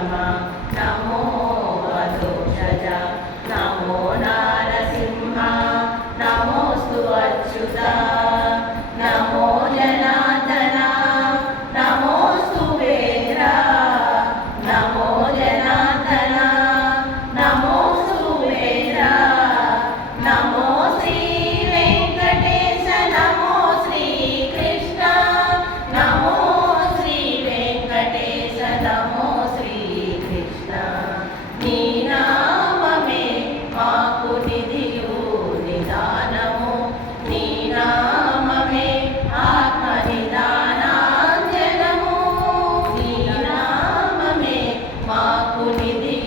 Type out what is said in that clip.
ప్రియతమ నమో వదోషజ నమో నారసింహ నమోస్తు అచ్యుత నమో జనార్దన నమోస్తు వేద్ర నమో జనార్దన నమోస్తు వేద్ర నమో శ్రీ వెంకటేశ నమో శ్రీ కృష్ణ నమో శ్రీ వెంకటేశ నమో శ్రీ కృష్ణ నీ నామమే మాకు నిధియు నిదానము నీ నామమే ఆత్మ నిదానాంజనము నీ నామమే మాకు నిధి